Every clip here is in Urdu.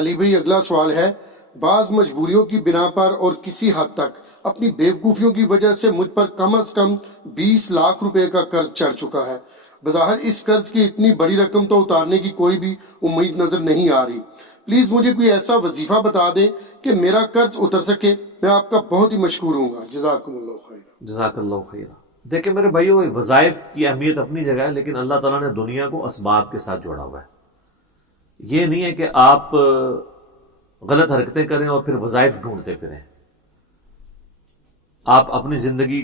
علی بھائی اگلا سوال ہے، بعض مجبوریوں کی بنا پر اور کسی حد تک اپنی بیوقوفیوں کی وجہ سے مجھ پر کم از کم 20 لاکھ روپے کا قرض چڑھ چکا ہے۔ بظاہر اس قرض کی اتنی بڑی رقم تو اتارنے کی کوئی بھی امید نظر نہیں آ رہی۔ پلیز مجھے کوئی ایسا وظیفہ بتا دیں کہ میرا قرض اتر سکے، میں آپ کا بہت ہی مشکور ہوں گا، جزاکم اللہ خیر۔ جزاک اللہ خیر۔ دیکھیں میرے بھائیو، وظائف کی اہمیت اپنی جگہ ہے، لیکن اللہ تعالیٰ نے دنیا کو اسباب کے ساتھ جوڑا ہوا ہے۔ یہ نہیں ہے کہ آپ غلط حرکتیں کریں اور پھر وظائف ڈھونڈتے پھریں۔ آپ اپنی زندگی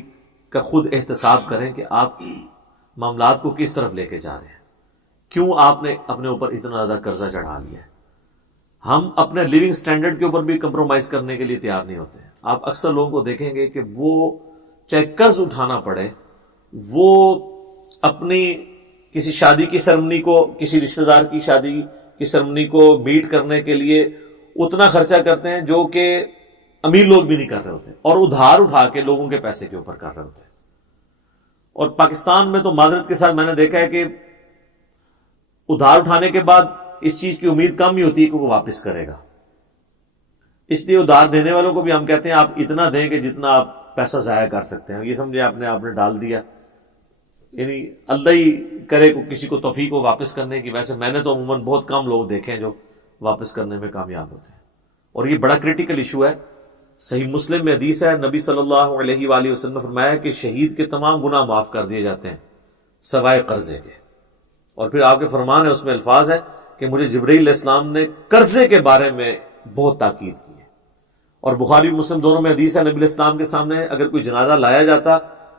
کا خود احتساب کریں کہ آپ معاملات کو کس طرف لے کے جا رہے ہیں، کیوں آپ نے اپنے اوپر اتنا زیادہ قرضہ چڑھا لیا ہے۔ ہم اپنے لیونگ سٹینڈرڈ کے اوپر بھی کمپرومائز کرنے کے لیے تیار نہیں ہوتے ہیں۔ آپ اکثر لوگوں کو دیکھیں گے کہ وہ چاہے قرض اٹھانا پڑے، وہ اپنی کسی شادی کی سرمنی کو، کسی رشتہ دار کی شادی کی سرمنی کو میٹ کرنے کے لیے اتنا خرچہ کرتے ہیں جو کہ امیر لوگ بھی نہیں کر رہے ہوتے، اور ادھار اٹھا کے لوگوں کے پیسے کے اوپر کر رہے ہوتے ہیں۔ اور پاکستان میں تو معذرت کے ساتھ میں نے دیکھا ہے کہ ادھار اٹھانے کے بعد اس چیز کی امید کم ہی ہوتی ہے کہ وہ واپس کرے گا۔ اس لیے ادھار دینے والوں کو بھی ہم کہتے ہیں آپ اتنا دیں کہ جتنا آپ پیسہ ضائع کر سکتے ہیں۔ یہ سمجھے آپ نے ڈال دیا، یعنی اللہ ہی کرے کو کسی کو توفیق ہو واپس کرنے کی۔ ویسے میں نے تو عموماً بہت کم لوگ دیکھے ہیں جو واپس کرنے میں کامیاب ہوتے ہیں، اور یہ بڑا کریٹیکل ایشو ہے۔ صحیح مسلم میں حدیث ہے، نبی صلی اللہ علیہ وآلہ وسلم نے فرمایا کہ شہید کے تمام گناہ معاف کر دیے جاتے ہیں سوائے قرضے کے۔ اور پھر آپ کے فرمان ہے، اس میں الفاظ ہے کہ مجھے جبرائیل علیہ السلام نے قرضے کے بارے میں بہت تاکید کی ہے۔ اور بخاری مسلم دونوں میں حدیث ہے، نبی علیہ السلام کے سامنے اگر کوئی جنازہ لایا جاتا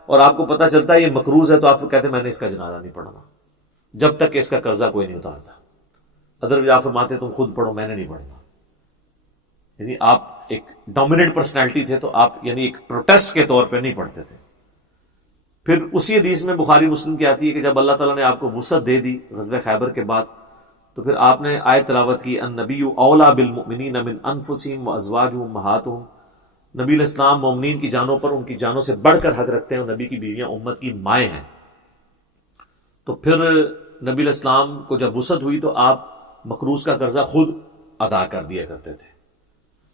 اور آپ کو پتہ چلتا ہے یہ مقروض ہے، تو آپ کہتے ہیں میں نے اس کا جنازہ نہیں پڑھنا جب تک کہ اس کا قرضہ کوئی نہیں اتارتا۔ ادروائز آپ فرماتے ہیں تم خود پڑھو، میں نے نہیں پڑھنا۔ یعنی آپ ایک ڈومیننٹ پرسنالٹی تھے، تو آپ یعنی ایک پروٹیسٹ کے طور پہ نہیں پڑھتے تھے۔ پھر اسی حدیث میں بخاری مسلم کی آتی ہے کہ جب اللہ تعالیٰ نے آپ کو وسعت دے دی غزوہ خیبر کے بعد، تو پھر آپ نے آیت تلاوت کی، النبی اولیٰ بالمؤمنین من انفسہم وازواجہ امہاتہم۔ نبی علیہ السلام مومنین کی جانوں پر ان کی جانوں سے بڑھ کر حق رکھتے ہیں، اور نبی کی بیویاں امت کی مائیں ہیں۔ تو پھر نبی علیہ السلام کو جب وسعت ہوئی تو آپ مقروض کا قرضہ خود ادا کر دیا کرتے تھے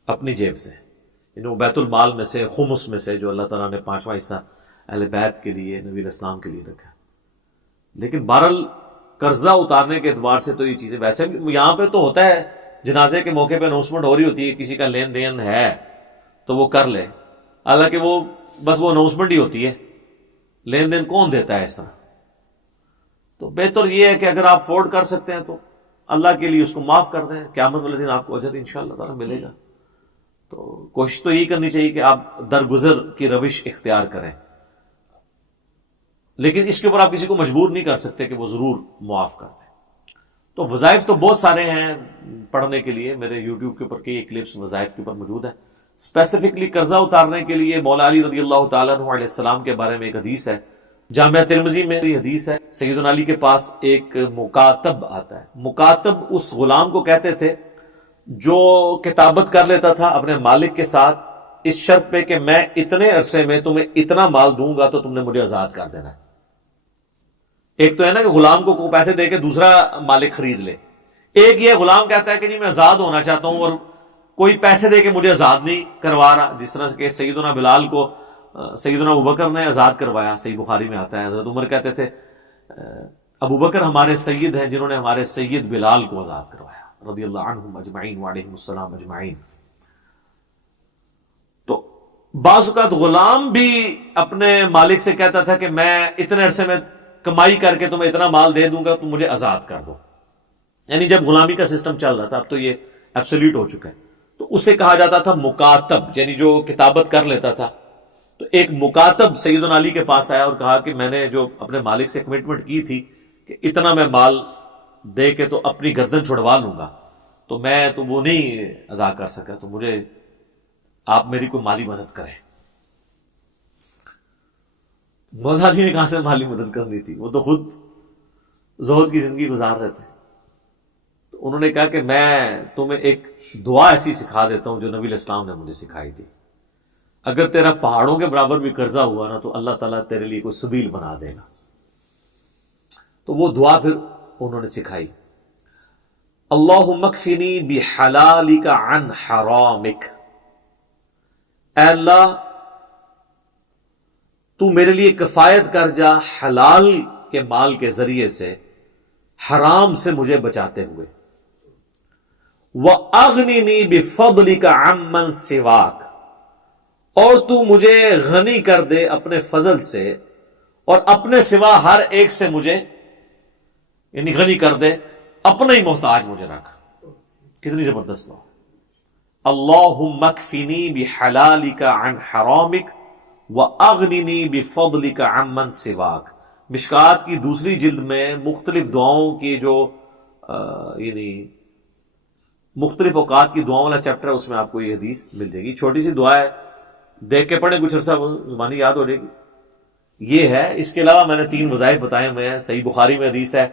اپنی جیب سے، یعنی وہ بیت المال میں سے، خمس میں سے، جو اللہ تعالیٰ نے 5واں حصہ اہل بیت کے لیے، نبی علیہ السلام کے لیے رکھا۔ لیکن بہرحال قرضہ اتارنے کے اعتبار سے تو یہ چیزیں، ویسے بھی یہاں پہ تو ہوتا ہے جنازے کے موقع پہ اناؤنسمنٹ ہو رہی ہوتی ہے، کسی کا لین دین ہے تو وہ کر لے، حالانکہ وہ بس وہ اناؤنسمنٹ ہی ہوتی ہے، لین دین کون دیتا ہے اس طرح۔ تو بہتر یہ ہے کہ اگر آپ افورڈ کر سکتے ہیں تو اللہ کے لیے اس کو معاف کر دیں، قیامت والے دن آپ کو اجر انشاءاللہ تعالیٰ ملے گا۔ تو کوشش تو یہی کرنی چاہیے کہ آپ درگزر کی روش اختیار کریں، لیکن اس کے اوپر آپ کسی کو مجبور نہیں کر سکتے کہ وہ ضرور معاف کر دیں۔ تو وظائف تو بہت سارے ہیں پڑھنے کے لیے، میرے یوٹیوب کے اوپر کئی کلپس وظائف کے اوپر موجود ہیں۔ اسپیسیفکلی قرضہ اتارنے کے لیے مولا علی رضی اللہ تعالیٰ عنہ علیہ السلام کے بارے میں ایک حدیث ہے، جامعہ ترمذی میں یہ حدیث ہے۔ سیدنا علی کے پاس ایک مکاتب آتا ہے۔ مکاتب اس غلام کو کہتے تھے جو کتابت کر لیتا تھا اپنے مالک کے ساتھ اس شرط پہ کہ میں اتنے عرصے میں تمہیں اتنا مال دوں گا تو تم نے مجھے آزاد کر دینا ہے۔ ایک تو ہے نا کہ غلام کو پیسے دے کے دوسرا مالک خرید لے، ایک یہ غلام کہتا ہے کہ جی میں آزاد ہونا چاہتا ہوں اور کوئی پیسے دے کے مجھے آزاد نہیں کروا رہا، جس طرح کہ سیدنا بلال کو سیدنا ابوبکر نے آزاد کروایا، صحیح بخاری میں آتا ہے۔ حضرت عمر کہتے تھے ابوبکر ہمارے سید ہیں جنہوں نے ہمارے سید بلال کو آزاد کروایا، رضی اللہ عنہم اجمعین وعلیہم السلام اجمعین۔ تو بعض اوقات غلام بھی اپنے مالک سے کہتا تھا کہ میں اتنے عرصے میں کمائی کر کے تمہیں اتنا مال دے دوں گا، تم مجھے آزاد کر دو۔ یعنی جب غلامی کا سسٹم چل رہا تھا، اب تو یہ ایبسولیوٹ ہو چکا ہے، تو اسے کہا جاتا تھا مکاتب، یعنی جو کتابت کر لیتا تھا۔ تو ایک مکاتب سیدنا علی کے پاس آیا اور کہا کہ میں نے جو اپنے مالک سے کمٹمنٹ کی تھی کہ اتنا میں مال دے کے تو اپنی گردن چھڑوا لوں گا، تو میں تو وہ نہیں ادا کر سکا، تو مجھے آپ میری کوئی مالی مدد کریں۔ مولا علی نے کہاں سے مالی مدد کرنی تھی، وہ تو خود زہد کی زندگی گزار رہے تھے۔ تو انہوں نے کہا کہ میں تمہیں ایک دعا ایسی سکھا دیتا ہوں جو نبی علیہ السلام نے مجھے سکھائی تھی، اگر تیرا پہاڑوں کے برابر بھی قرضہ ہوا نا تو اللہ تعالیٰ تیرے لیے کوئی سبیل بنا دے گا۔ تو وہ دعا پھر انہوں نے سکھائی، اللہم اکفنی بحلالک عن حرامک، اے اللہ تو میرے لیے کفایت کر جا حلال کے مال کے ذریعے سے حرام سے مجھے بچاتے ہوئے، وَأَغْنِنِي بِفَضْلِكَ عَمَّنْ سِوَاكَ، اور تو مجھے غنی کر دے اپنے فضل سے اور اپنے سوا ہر ایک سے مجھے یعنی غنی کر دے، اپنا ہی محتاج مجھے رکھ۔ کتنی زبردست بات، اللہم اکفنی بحلالک عن حرامک وَأَغْنِنِي بِفَضْلِكَ عَمَّنْ سِوَاكَ۔ مشکات کی دوسری جلد میں مختلف دعاؤں کی جو یعنی مختلف اوقات کی دعاؤں والا چیپٹر ہے، اس میں آپ کو یہ حدیث مل جائے گی۔ چھوٹی سی دعا ہے، دیکھ کے پڑھیں، کچھ عرصہ زبانی یاد ہو جائے گی۔ یہ ہے، اس کے علاوہ میں نے 3 وظائف بتائے ہوئے ہیں۔ صحیح بخاری میں حدیث ہے،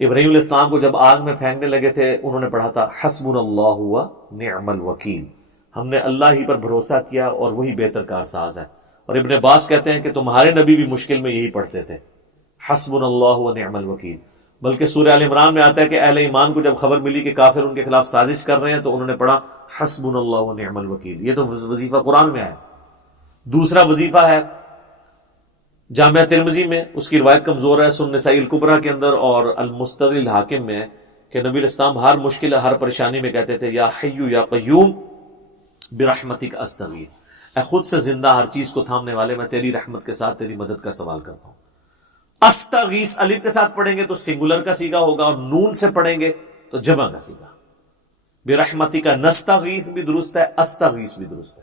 ابراہیم علیہ السلام کو جب آگ میں پھینکنے لگے تھے، انہوں نے پڑھا تھا حسبنا اللہ و نعم الوکیل، ہم نے اللہ ہی پر بھروسہ کیا اور وہی بہتر کارساز ہے۔ اور ابن عباس کہتے ہیں کہ تمہارے نبی بھی مشکل میں یہی پڑھتے تھے، حسبنا اللہ و نعم الوکیل۔ بلکہ سورہ آل عمران میں آتا ہے کہ اہل ایمان کو جب خبر ملی کہ کافر ان کے خلاف سازش کر رہے ہیں تو انہوں نے پڑھا حسبنا اللہ و نعم الوکیل۔ یہ تو وظیفہ قرآن میں ہے۔ دوسرا وظیفہ ہے جامعہ ترمذی میں، اس کی روایت کمزور ہے، سنن نسائی الکبریٰ کے اندر اور المستدرک الحاکم میں، کہ نبی الاسلام ہر مشکل ہر پریشانی میں کہتے تھے یا حی یا قیوم برحمتک استغیث، اے خود سے زندہ ہر چیز کو تھامنے والے، میں تیری رحمت کے ساتھ تیری مدد کا سوال کرتا ہوں۔ استغیث الف کے ساتھ پڑھیں گے تو سنگولر کا صیغہ ہوگا، اور نون سے پڑھیں گے تو جمع کا صیغہ۔ برحمتک نستغیث بھی درست ہے، استغیث بھی درست ہے۔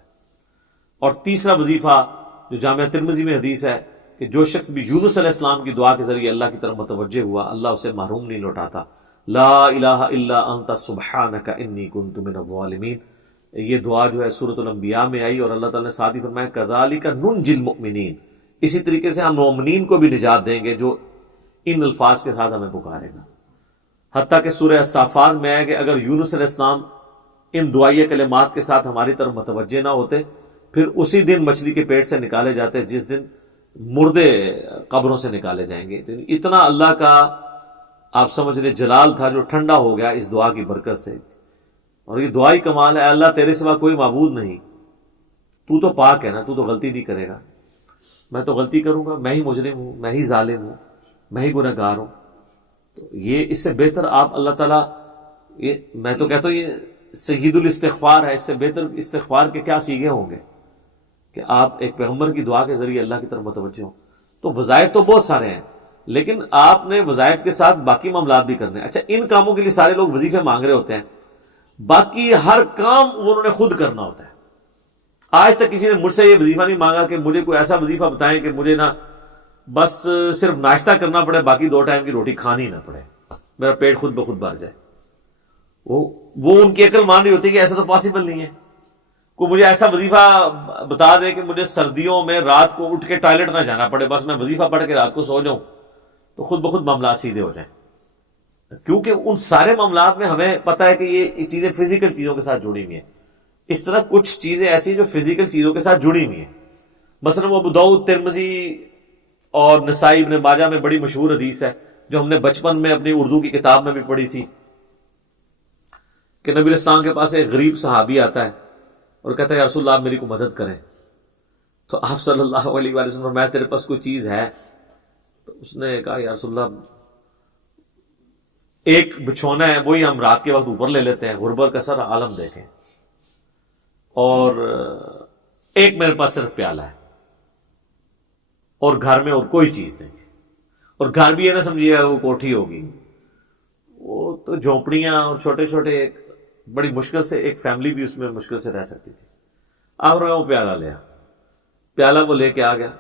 اور تیسرا وظیفہ جو جامعہ ترمذی میں حدیث ہے کہ جو شخص بھی یونس علیہ السلام کی دعا کے ذریعے اللہ کی طرف متوجہ ہوا، اللہ اسے محروم نہیں لوٹاتا۔ لا الہ الا انت سبحانک انی کنت من الظالمین، یہ دعا جو ہے سورۃ الانبیاء میں آئی، اور اللہ تعالیٰ نے ساتھ ہی فرمایا کذالک ننجی المؤمنین، اسی طریقے سے ہم مومنین کو بھی نجات دیں گے جو ان الفاظ کے ساتھ ہمیں پکارے گا۔ حتیٰ کہ سورہ الصافات میں ہے کہ اگر یونس علیہ السلام ان دعائیہ کلمات کے ساتھ ہماری طرف متوجہ نہ ہوتے، پھر اسی دن مچھلی کے پیٹ سے نکالے جاتے جس دن مردے قبروں سے نکالے جائیں گے۔ اتنا اللہ کا آپ سمجھ لیں جلال تھا جو ٹھنڈا ہو گیا اس دعا کی برکت سے۔ اور یہ دعائی کمال ہے، اے اللہ تیرے سوا کوئی معبود نہیں، تو تو پاک ہے نا، تو تو غلطی نہیں کرے گا، میں تو غلطی کروں گا، میں ہی مجرم ہوں، میں ہی ظالم ہوں، میں ہی گنہگار ہوں۔ تو یہ اس سے بہتر آپ اللہ تعالیٰ، یہ میں تو کہتا ہوں یہ سید الاستغفار ہے، اس سے بہتر استغفار کے کیا سیغے ہوں گے کہ آپ ایک پیغمبر کی دعا کے ذریعے اللہ کی طرف متوجہ ہوں۔ تو وظائف تو بہت سارے ہیں، لیکن آپ نے وظائف کے ساتھ باقی معاملات بھی کرنے ہیں۔ اچھا، ان کاموں کے لیے سارے لوگ وظیفے مانگ رہے ہوتے ہیں، باقی ہر کام انہوں نے خود کرنا ہوتا ہے۔ آج تک کسی نے مجھ سے یہ وظیفہ نہیں مانگا کہ مجھے کوئی ایسا وظیفہ بتائیں کہ مجھے نہ بس صرف ناشتہ کرنا پڑے، باقی 2 ٹائم کی روٹی کھانی نہ پڑے، میرا پیٹ خود بخود بھر جائے۔ وہ ان کی عقل مان رہی ہوتی ہے کہ ایسا تو پاسبل نہیں ہے۔ کوئی مجھے ایسا وظیفہ بتا دے کہ مجھے سردیوں میں رات کو اٹھ کے ٹوائلٹ نہ جانا پڑے، بس میں وظیفہ پڑھ کے رات کو سو جاؤں، تو خود بخود معاملات سیدھے ہو جائیں۔ کیونکہ ان سارے معاملات میں ہمیں پتہ ہے کہ یہ چیزیں فزیکل چیزوں کے ساتھ جڑی ہوئی ہیں۔ اس طرح کچھ چیزیں ایسی جو فزیکل چیزوں کے ساتھ جڑی ہوئی ہیں، مثلا وہ ابو داؤد، ترمذی اور نسائی، ابن ماجہ میں بڑی مشہور حدیث ہے جو ہم نے بچپن میں اپنی اردو کی کتاب میں بھی پڑھی تھی کہ نبی الاسلام کے پاس ایک غریب صحابی آتا ہے اور کہتا ہے یا رسول اللہ آپ میری کو مدد کریں۔ تو آپ صلی اللہ علیہ وآلہ وسلم فرمایا تیرے پاس کوئی چیز ہے؟ تو اس نے کہا یا رسول اللہ ایک بچھونا ہے، وہی ہم رات کے وقت اوپر لے لیتے ہیں، غربت کا سر عالم دیکھیں، اور ایک میرے پاس صرف پیالہ ہے، اور گھر میں اور کوئی چیز نہیں ہے، اور گھر بھی یہ نہ سمجھیے گا وہ کوٹھی ہوگی، وہ تو جھونپڑیاں اور چھوٹے چھوٹے، ایک بڑی مشکل سے ایک فیملی بھی اس میں مشکل سے رہ سکتی تھی۔ آخر میں وہ پیالہ لیا، پیالہ وہ لے کے آ گیا،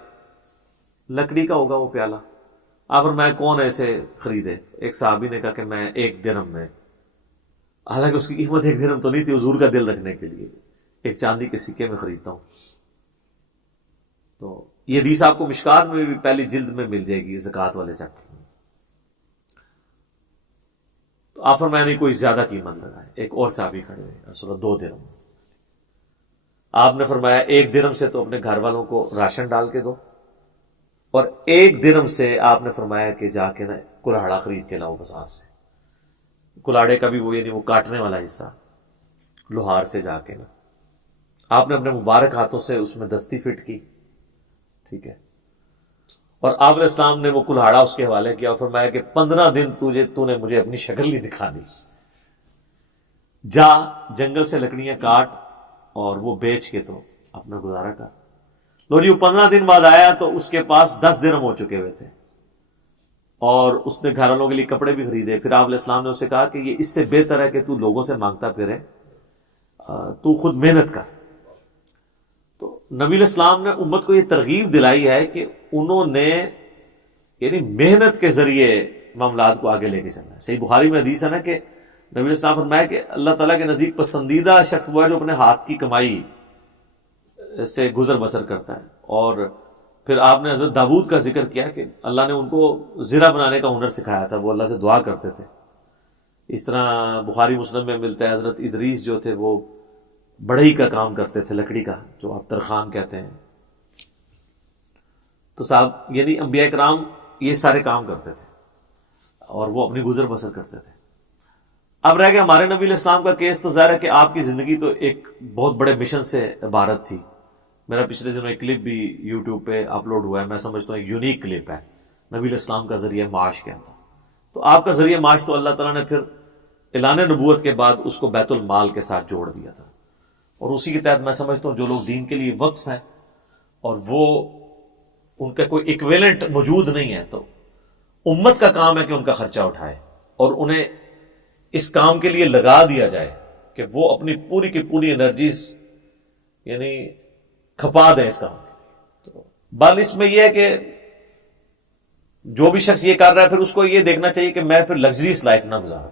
لکڑی کا ہوگا وہ پیالہ۔ آخر میں کون ایسے خریدے؟ ایک صحابی نے کہا کہ میں 1 درہم میں، حالانکہ اس کی قیمت 1 درہم تو نہیں تھی، حضور کا دل رکھنے کے لیے ایک چاندی کے سکے میں خریدتا ہوں۔ تو یہ حدیث آپ کو مشکات میں بھی پہلی جلد میں مل جائے گی، زکوٰۃ والے چیپٹر میں۔ تو آفر میں نے کوئی زیادہ قیمت لگائے، ایک اور صحابی کھڑے ہوئے، رسول اللہ 2 درہم۔ آپ نے فرمایا 1 درہم سے تو اپنے گھر والوں کو راشن ڈال کے دو، اور 1 درہم سے آپ نے فرمایا کہ جا کے نا کلہاڑا خرید کے لاؤ بازار سے۔ کلاڑے کا بھی وہ یعنی وہ کاٹنے والا حصہ لوہار سے جا کے نا آپ نے اپنے مبارک ہاتھوں سے اس میں دستی فٹ کی، ٹھیک ہے، اور آپ علیہ السلام نے وہ کلاڑا اس کے حوالے کیا اور فرمایا کہ 15 دن تو نے مجھے اپنی شکل نہیں دکھانی، جا جنگل سے لکڑیاں کاٹ اور وہ بیچ کے تو اپنا گزارا کر۔ لو جی وہ 15 دن بعد آیا تو اس کے پاس 10 درہم ہو چکے ہوئے تھے اور اس نے گھر والوں کے لیے کپڑے بھی خریدے۔ پھر آپ علیہ السلام نے اسے کہا کہ یہ اس سے بہتر ہے کہ تو لوگوں سے مانگتا پھرے، تو خود محنت کر۔ تو نبی علیہ السلام نے امت کو یہ ترغیب دلائی ہے کہ انہوں نے یعنی محنت کے ذریعے معاملات کو آگے لے کے چلنا ہے۔ صحیح بخاری میں حدیث ہے نا کہ نبی علیہ السلام فرمایا کہ اللہ تعالیٰ کے نزدیک پسندیدہ شخص وہ ہے جو اپنے ہاتھ کی کمائی سے گزر بسر کرتا ہے۔ اور پھر آپ نے حضرت داؤد کا ذکر کیا کہ اللہ نے ان کو زرہ بنانے کا ہنر سکھایا تھا، وہ اللہ سے دعا کرتے تھے۔ اس طرح بخاری مسلم میں ملتا ہے حضرت ادریس جو تھے وہ بڑھئی کا کام کرتے تھے، لکڑی کا، جو آپ ترخان کہتے ہیں۔ تو صاحب یعنی انبیاء کرام یہ سارے کام کرتے تھے اور وہ اپنی گزر بسر کرتے تھے۔ اب رہ گیا ہمارے نبی علیہ السلام کا کیس، تو ظاہر ہے کہ آپ کی زندگی تو ایک بہت بڑے مشن سے عبارت تھی۔ میرا پچھلے دنوں ایک کلپ بھی یوٹیوب پہ اپلوڈ ہوا ہے، میں سمجھتا ہوں ایک یونیک کلپ ہے، نبی علیہ السلام کا ذریعہ معاش کیا تھا۔ تو آپ کا ذریعہ معاش تو اللہ تعالیٰ نے پھر اعلان نبوت کے بعد اس کو بیت المال کے ساتھ جوڑ دیا تھا، اور اسی کے تحت میں سمجھتا ہوں جو لوگ دین کے لیے وقف ہیں اور وہ ان کا کوئی ایکویلنٹ موجود نہیں ہے، تو امت کا کام ہے کہ ان کا خرچہ اٹھائے اور انہیں اس کام کے لیے لگا دیا جائے کہ وہ اپنی پوری کی پوری انرجیز یعنی کھپا دیں اس کام کے لیے۔ تو بل اس میں یہ ہے کہ جو بھی شخص یہ کر رہا ہے پھر اس کو یہ دیکھنا چاہیے کہ میں پھر لگژریس لائف نہ گزاروں۔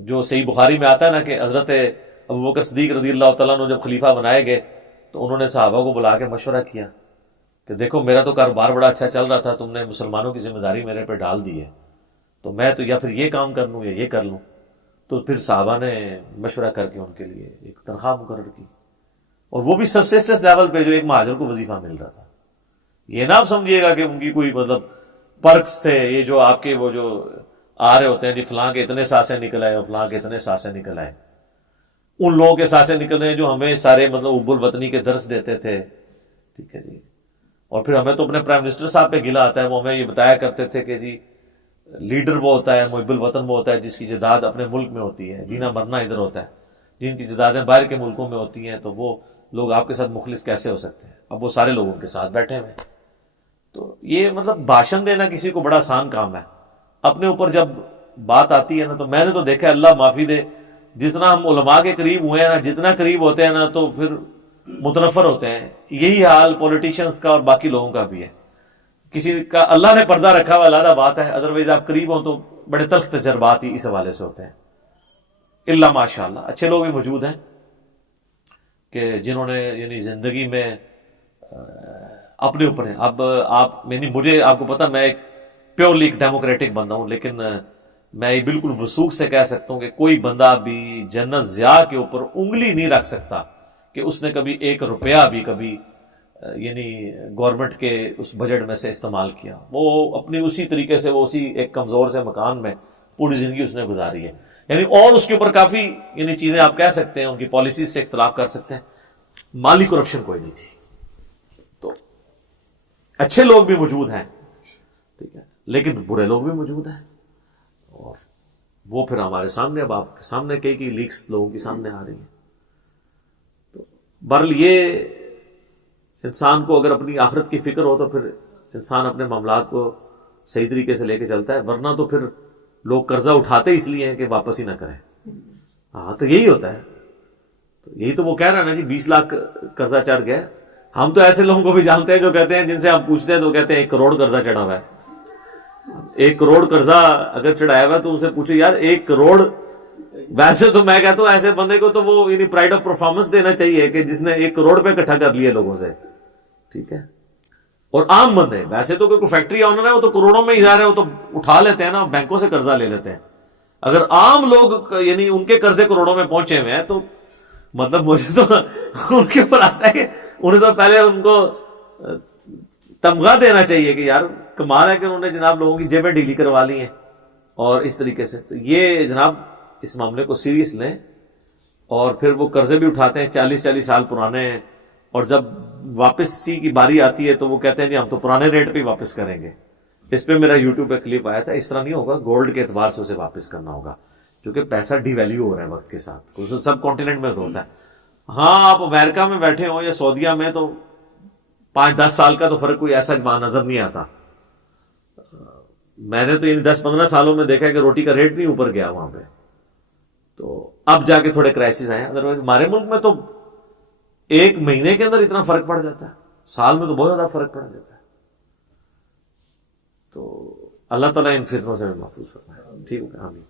جو صحیح بخاری میں آتا ہے نا کہ حضرت ابوبکر صدیق رضی اللہ تعالیٰ عنہ جب خلیفہ بنائے گئے تو انہوں نے صحابہ کو بلا کے مشورہ کیا کہ دیکھو میرا تو کاروبار بڑا اچھا چل رہا تھا، تم نے مسلمانوں کی ذمہ داری میرے پہ ڈال دی ہے، تو میں تو یا پھر یہ کام کر لوں یا یہ کر لوں۔ تو پھر صحابہ نے مشورہ کر کے ان کے لیے ایک تنخواہ مقرر کی، اور وہ بھی سبسسٹنس لیول پہ جو ایک مہاجر کو وظیفہ مل رہا تھا۔ یہ نہ آپ سمجھیے گا کہ ان کی کوئی مطلب پرکس تھے، یہ جو آپ کے وہ جو آ رہے ہوتے ہیں جی فلاں کے اتنے سانسیں نکل آئے اور فلاں کے اتنے سانسیں نکل آئے، ان لوگوں کے سانسیں نکل رہے ہیں جو ہمیں سارے مطلب اب الوطنی کے درس دیتے تھے، ٹھیک ہے جی۔ اور پھر ہمیں تو اپنے پرائم منسٹر صاحب پہ گلہ آتا ہے، وہ ہمیں یہ بتایا کرتے تھے کہ جی لیڈر وہ ہوتا ہے، محب الوطن وہ ہوتا ہے جس کی جداد اپنے ملک میں ہوتی ہے، جینا مرنا ادھر ہوتا ہے۔ جن کی جدادیں باہر کے ملکوں میں ہوتی ہیں تو وہ لوگ آپ کے ساتھ مخلص کیسے ہو سکتے ہیں؟ اب وہ سارے لوگوں کے ساتھ بیٹھے ہوئے۔ تو یہ مطلب بھاشن دینا کسی کو بڑا آسان کام ہے، اپنے اوپر جب بات آتی ہے نا تو میں نے تو دیکھا اللہ معافی دے، جتنا ہم علماء کے قریب ہوئے ہیں نا، جتنا قریب ہوتے ہیں نا تو پھر متنفر ہوتے ہیں۔ یہی حال پولیٹیشینز کا اور باقی لوگوں کا بھی ہے۔ کسی کا اللہ نے پردہ رکھا ہوا علیحدہ بات ہے، ادروائز آپ قریب ہوں تو بڑے تلخ تجربات ہی اس حوالے سے ہوتے ہیں۔ اللہ ماشاء اللہ اچھے لوگ بھی موجود ہیں کہ جنہوں نے یعنی زندگی میں اپنے اوپر ہیں۔ اب آپ یعنی مجھے آپ کو پتا میں ایک پیورلی ڈیموکریٹک بندہ ہوں، لیکن میں یہ بالکل وثوق سے کہہ سکتا ہوں کہ کوئی بندہ بھی جنت ضیاء کے اوپر انگلی نہیں رکھ سکتا کہ اس نے کبھی 1 روپیہ بھی کبھی یعنی گورنمنٹ کے اس بجٹ میں سے استعمال کیا۔ وہ اپنی اسی طریقے سے وہ اسی ایک کمزور سے مکان میں پوری زندگی اس نے گزاری ہے، یعنی اور اس کے اوپر کافی یعنی چیزیں آپ کہہ سکتے ہیں، ان کی پالیسیز سے اختلاف کر سکتے ہیں، مالی کرپشن کوئی نہیں تھی۔ تو اچھے لوگ بھی موجود ہیں، ٹھیک ہے، لیکن برے لوگ بھی موجود ہیں، اور وہ پھر ہمارے سامنے اب آپ کے سامنے کئی لیکس لوگوں کے سامنے آ رہی ہیں۔ تو بہرحال یہ انسان کو اگر اپنی آخرت کی فکر ہو تو پھر انسان اپنے معاملات کو صحیح طریقے سے لے کے چلتا ہے، ورنہ تو پھر لوگ قرضہ اٹھاتے اس لیے ہیں کہ واپس ہی نہ کریں۔ ہاں تو یہی ہوتا ہے، تو یہی تو وہ کہہ رہا ہے نا جی 20 لاکھ قرضہ چڑھ گیا۔ ہم تو ایسے لوگوں کو بھی جانتے ہیں جو کہتے ہیں، جن سے آپ پوچھتے ہیں تو کہتے ہیں 1 کروڑ قرضہ چڑھا ہوا ہے۔ 1 کروڑ قرضہ اگر چڑھایا ہوا ہے تو ان سے پوچھو یار 1 کروڑ، ویسے تو میں کہتا ہوں ایسے بندے کو تو وہ یعنی پرائڈ آف پرفارمنس دینا چاہیے کہ جس نے 1 کروڑ پہ اکٹھا کر لیے لوگوں سے، ٹھیک ہے۔ اور عام بندے ویسے تو کوئی فیکٹری آنر ہے وہ تو کروڑوں میں ہی ظاہر ہے، وہ تو اٹھا لیتے ہیں نا، بینکوں سے قرضہ لے لیتے ہیں۔ اگر عام لوگ یعنی ان کے قرضے کروڑوں میں پہنچے ہوئے ہیں تو مطلب مجھے تو ان کے اوپر آتا ہے کہ انہیں تو پہلے ان کو تمغہ دینا چاہیے کہ یار کمال ہے کہ انہوں نے جناب لوگوں کی جیبیں ڈھیلی کروا لی ہیں، اور اس طریقے سے. تو یہ جناب اس معاملے کو سیریس لیں. اور پھر وہ قرضے بھی اٹھاتے ہیں 40 سال پرانے, اور جب واپسی کی باری آتی ہے تو وہ کہتے ہیں جی ہم تو پرانے ریٹ پہ ہی واپس کریں گے. اس پہ میرا یوٹیوب پہ کلپ آیا تھا. اس طرح نہیں ہوگا, گولڈ کے اعتبار سے اسے واپس کرنا ہوگا, کیونکہ پیسہ ڈی ویلیو ہو رہا ہے وقت کے ساتھ. سب کانٹیننٹ میں ہوتا ہے. ہاں آپ امریکہ میں بیٹھے ہوں یا سعودیہ میں تو 5-10 سال کا تو فرق کوئی ایسا نظر نہیں آتا. میں نے تو 10-15 سالوں میں دیکھا ہے کہ روٹی کا ریٹ نہیں اوپر گیا وہاں پہ. تو اب جا کے تھوڑے کرائسس آئے ہیں. ادروائز ہمارے ملک میں تو 1 مہینے کے اندر اتنا فرق پڑ جاتا ہے, سال میں تو بہت زیادہ فرق پڑ جاتا ہے. تو اللہ تعالیٰ ان فتنوں سے محفوظ فرمائے. ٹھیک ہے, آمین.